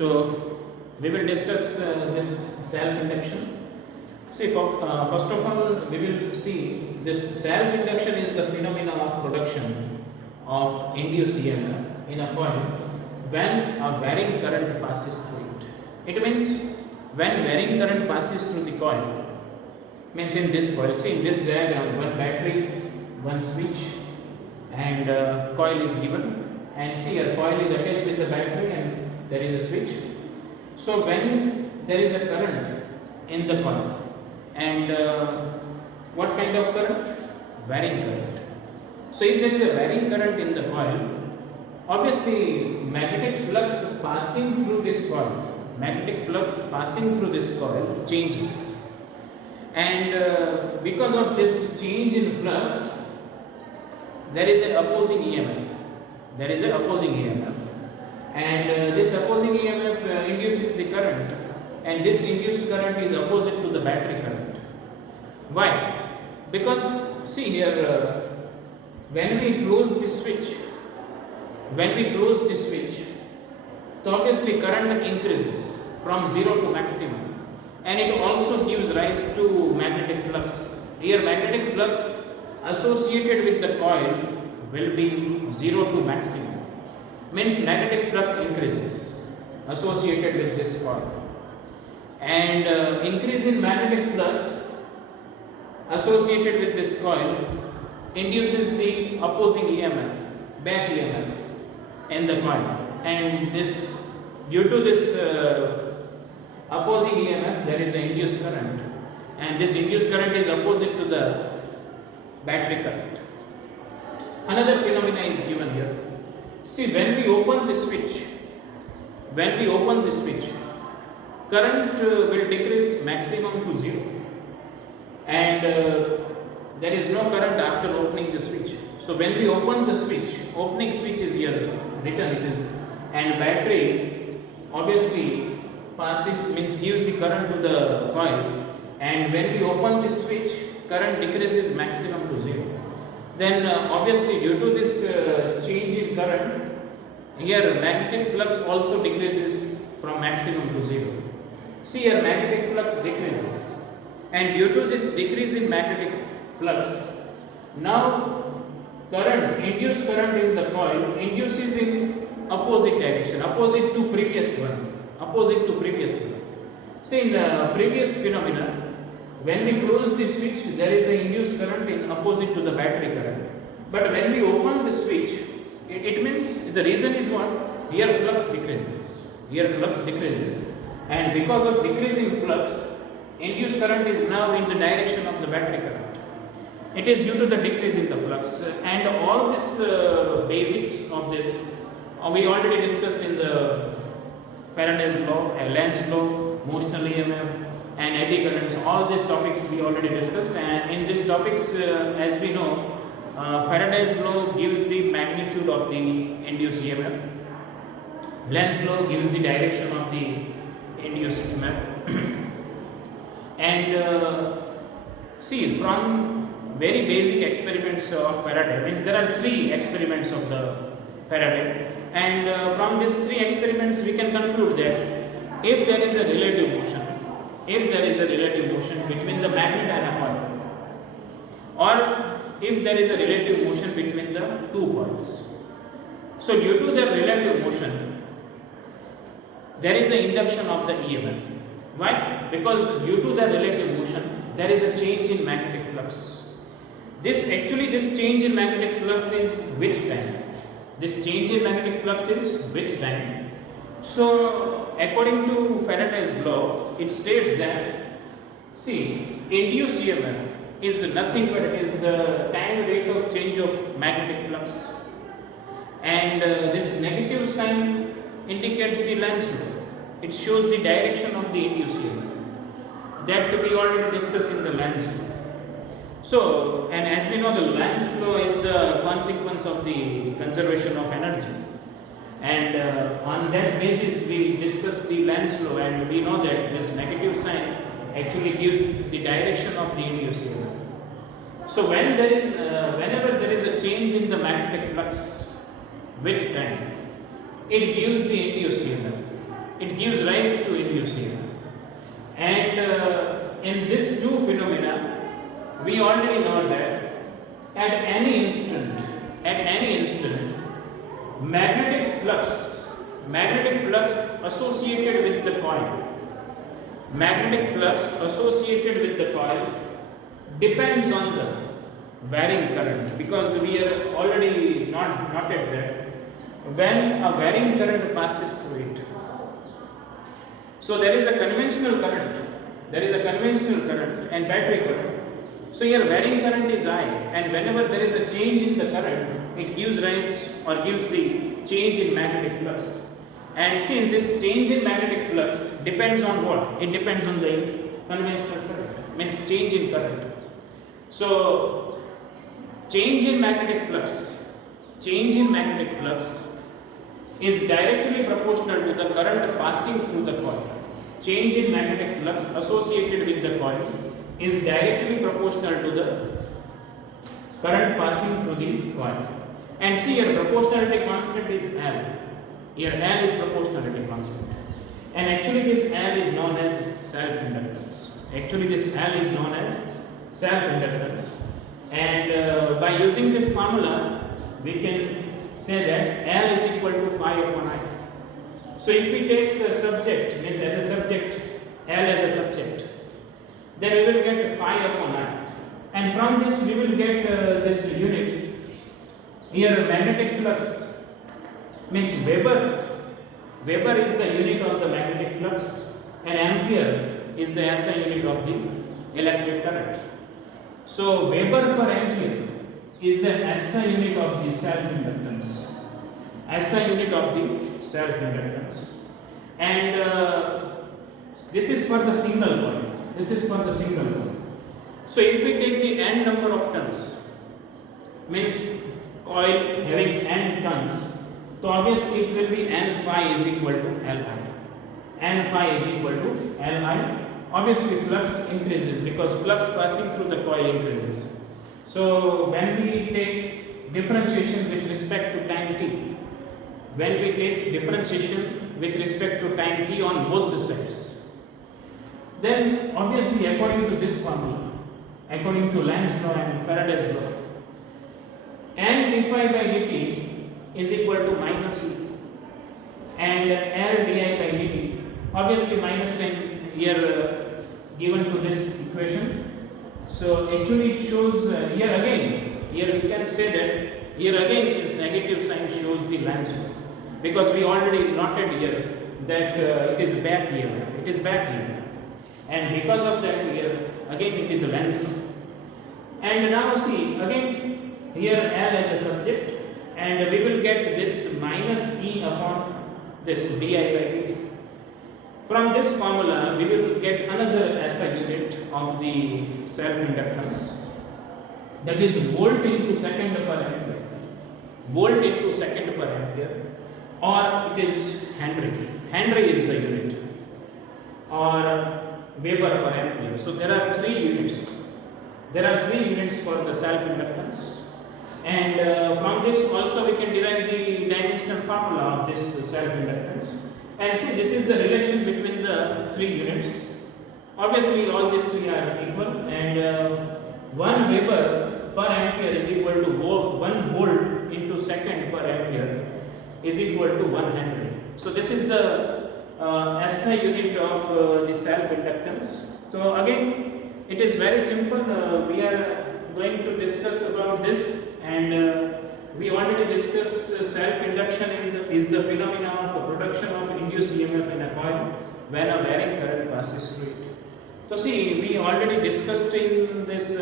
So we will discuss this self-induction. See, first of all, we will see this self-induction is the phenomena of production of induced EMF in a coil when a varying current passes through it. It means when varying current passes through the coil, means in this coil, see in this diagram, one battery, one switch, and coil is given, and see a coil is attached with the battery and there is a switch. So when there is a current in the coil, and what kind of current? Varying current. So if there is a varying current in the coil, obviously magnetic flux passing through this coil changes, and because of this change in flux, there is an opposing EMF. And this opposing EMF induces the current, and this induced current is opposite to the battery current. Why? Because see here, when we close this switch, so obviously current increases from 0 to maximum, and it also gives rise to magnetic flux. Here magnetic flux associated with the coil will be 0 to maximum, means magnetic flux increases associated with this coil, and increase in magnetic flux associated with this coil induces the opposing EMF, back EMF in the coil, and this due to this opposing EMF there is an induced current, and this induced current is opposite to the battery current. Another phenomena is given here. See, when we open the switch, current will decrease maximum to 0, and there is no current after opening the switch. So when we open the switch, opening switch is here written, it is, and battery obviously passes, means gives the current to the coil, and when we open the switch, current decreases maximum to 0. Then obviously due to this change in current, here magnetic flux also decreases from maximum to 0. See here magnetic flux decreases, and due to this decrease in magnetic flux, now induced current in the coil induces in opposite direction, opposite to previous one. See in the previous phenomena, when we close the switch, there is an induced current in opposite to the battery current. But when we open the switch, it means the reason is what? Here flux decreases, and because of decreasing flux, induced current is now in the direction of the battery current. It is due to the decrease in the flux, and all this basics of this we already discussed in the Faraday's law, Lenz law, motional EMF, and eddy currents. All these topics we already discussed, and in these topics, as we know, Faraday's law gives the magnitude of the induced EMF. Lenz law gives the direction of the induced EMF. And see, from very basic experiments of Faraday, means there are 3 experiments of the Faraday, and from these 3 experiments we can conclude that if there is a relative motion between the magnet and a coil, or if there is a relative motion between the 2 coils, so due to the relative motion there is an induction of the EMF. Why? Because due to the relative motion there is a change in magnetic flux. This change in magnetic flux is which time? So according to Faraday's law, it states that, see, induced EMF is nothing but is the time rate of change of magnetic flux, and this negative sign indicates the Lenz law. It shows the direction of the induced EMF, that we already discussed in the Lenz law. So, and as we know, the Lenz law is the consequence of the conservation of energy, and on that basis we discussed the Lenz law, and we know that this negative sign actually gives the direction of the induced EMF. So when there is whenever there is a change in the magnetic flux, which time it gives the induced EMF, it gives rise to induced EMF. And in these two phenomena, we already know that at any instant, magnetic flux associated with the coil depends on the varying current, because we are already noted that when a varying current passes through it, so there is a conventional current and battery current. So here varying current is I, and whenever there is a change in the current, it gives rise or gives the change in magnetic flux. And since this change in magnetic flux depends on what? It depends on the conventional current, means change in current. So change in magnetic flux is directly proportional to the current passing through the coil. Change in magnetic flux associated with the coil is directly proportional to the current passing through the coil. And see here, proportionality constant is L. Here L is proportionality constant. And actually this L is known as self-inductance. And by using this formula, we can say that L is equal to phi upon I. So if we take the subject, means as a subject, L as a subject, then we will get phi upon I. And from this we will get this unit. Here magnetic flux means Weber is the unit of the magnetic flux, and ampere is the SI unit of the electric current. So Weber per ampere is the SI unit of the self-inductance. And this is for the single coil. So if we take the n number of turns, means coil having n turns, so obviously it will be n phi is equal to Li. Obviously flux increases because flux passing through the coil increases. So when we take differentiation with respect to time t, on both the sides, then obviously according to this formula, according to Lenz law and Faraday's law, n d phi by dt is equal to minus E, and L di by dt, obviously minus sign here given to this equation. So actually it shows here we can say that here again this negative sign shows the Lenz law, because we already noted here that it is back EMF, and because of that here again it is a Lenz law. And now see again here L as a subject, and we will get this minus E upon this di by dt. From this formula we will get another SI unit of the self-inductance, that is volt into second per ampere, or it is Henry is the unit, or Weber per ampere. So there are three units for the self-inductance. And from this also we can derive the dimensional formula of this self-inductance. And see, this is the relation between the three units. Obviously all these three are equal, and 1 Weber per ampere is equal to 1 volt into second per ampere is equal to 1 Henry. So this is the SI unit of the self-inductance. So again it is very simple. We are going to discuss about this, and we already discussed self-induction is the phenomena of production of induced EMF in a coil when a varying current passes through it. So see, we already discussed in this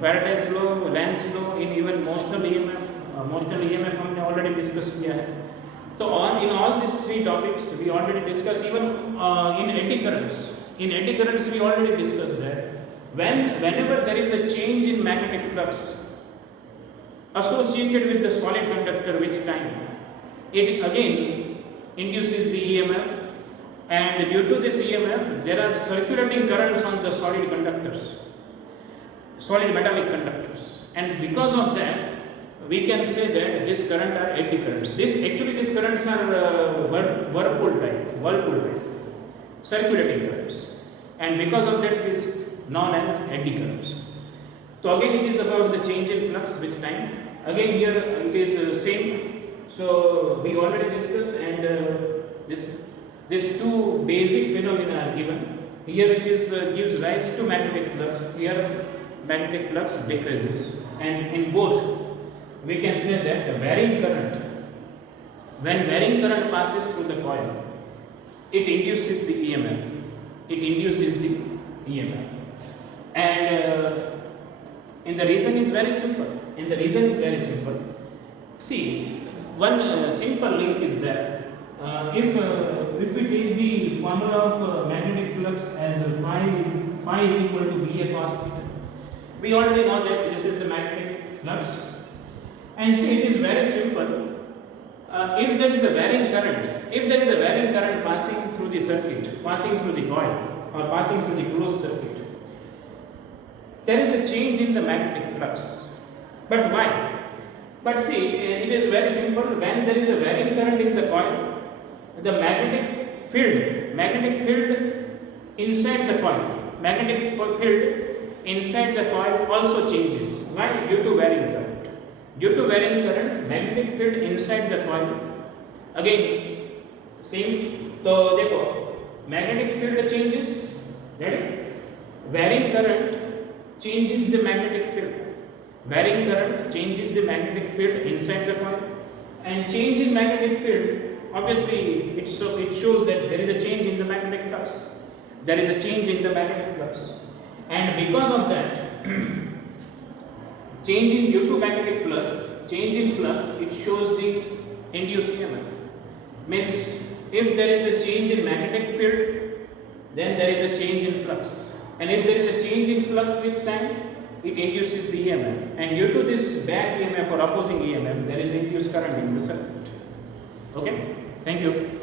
Faraday's law, Lenz law, in even motional EMF हमने already discussed किया है. So in all these three topics we already discussed. Even in eddy currents we already discussed that whenever there is a change in magnetic flux associated with the solid conductor with time, it again induces the EMF, and due to this EMF there are circulating currents on the solid metallic conductors, and because of that we can say that this current are eddy currents. These currents are whirlpool type, circulating currents, and because of that it is known as eddy currents. So again it is about the change in flux with time. Again here it is same. So we already discussed, and these two basic phenomena are given. Here it is gives rise to magnetic flux. Here magnetic flux decreases, and in both we can say that the varying current, when varying current passes through the coil, it induces the EMF. And the reason is very simple. See, one simple link is that if we take the formula of magnetic flux as phi is equal to BA cos theta, we already know that this is the magnetic flux. And see, it is very simple. If there is a varying current passing through the circuit, passing through the coil, or passing through the closed circuit, there is a change in the magnetic flux. But why? But see, it is very simple. When there is a varying current in the coil, the magnetic field inside the coil also changes. Why? Due to varying current, magnetic field inside the coil, again same. So देखो, magnetic field changes, ready? Varying current changes the magnetic field. Varying current changes the magnetic field inside the coil, and change in magnetic field, obviously it shows that there is a change in the magnetic flux. And because of that, change in flux, it shows the induced EMF. Means if there is a change in magnetic field, then there is a change in flux. And if there is a change in flux with time, it induces the EMF. And due to this back EMF or opposing EMF, there is induced current in the circuit. Okay? Thank you.